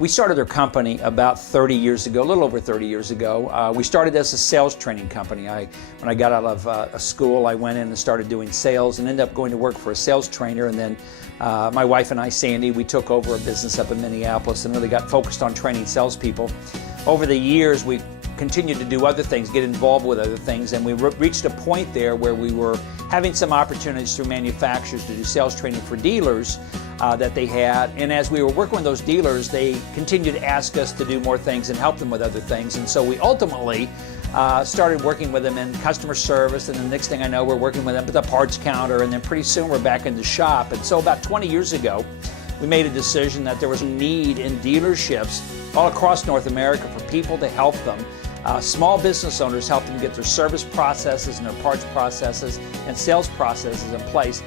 We started our company about 30 years ago, a little over 30 years ago. We started as a sales training company. When I got out of school, I went in and started doing sales and ended up going to work for a sales trainer. And then my wife and I, Sandy, we took over a business up in Minneapolis and really got focused on training salespeople. Over the years, we continued to do other things, get involved with other things, and we reached a point there where we were having some opportunities through manufacturers to do sales training for dealers that they had. And as we were working with those dealers, they continued to ask us to do more things and help them with other things. And so we ultimately started working with them in customer service, and the next thing I know, we're working with them at the parts counter, and then pretty soon we're back in the shop. And so about 20 years ago, we made a decision that there was a need in dealerships all across North America for people to help them. Small business owners, help them get their service processes and their parts processes and sales processes in place.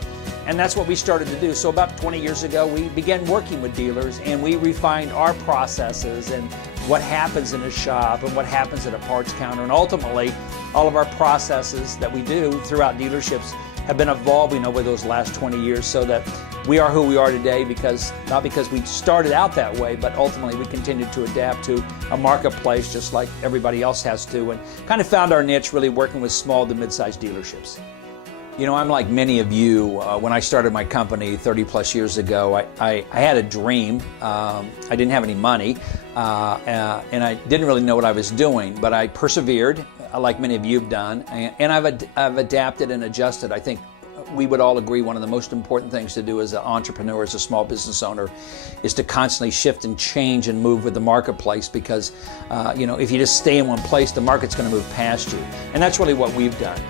And that's what we started to do. So about 20 years ago, we began working with dealers, and we refined our processes and what happens in a shop and what happens at a parts counter. And ultimately, all of our processes that we do throughout dealerships have been evolving over those last 20 years, so that we are who we are today, not because we started out that way, but ultimately we continued to adapt to a marketplace just like everybody else has to, and kind of found our niche really working with small to mid-sized dealerships. You know, I'm like many of you. When I started my company 30 plus years ago, I had a dream. I didn't have any money, and I didn't really know what I was doing, but I persevered, like many of you have done, and I've adapted and adjusted. I think we would all agree one of the most important things to do as an entrepreneur, as a small business owner, is to constantly shift and change and move with the marketplace, because if you just stay in one place, the market's going to move past you. And that's really what we've done.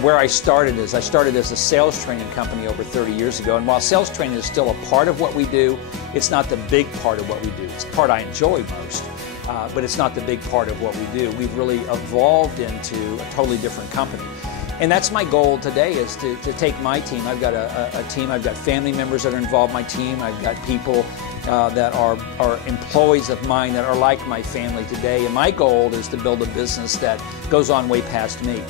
Where I started as a sales training company over 30 years ago. And while sales training is still a part of what we do, it's not the big part of what we do. It's the part I enjoy most, but it's not the big part of what we do. We've really evolved into a totally different company. And that's my goal today, is to take my team. I've got a team, I've got family members that are involved in my team, I've got people that are employees of mine that are like my family today. And my goal is to build a business that goes on way past me.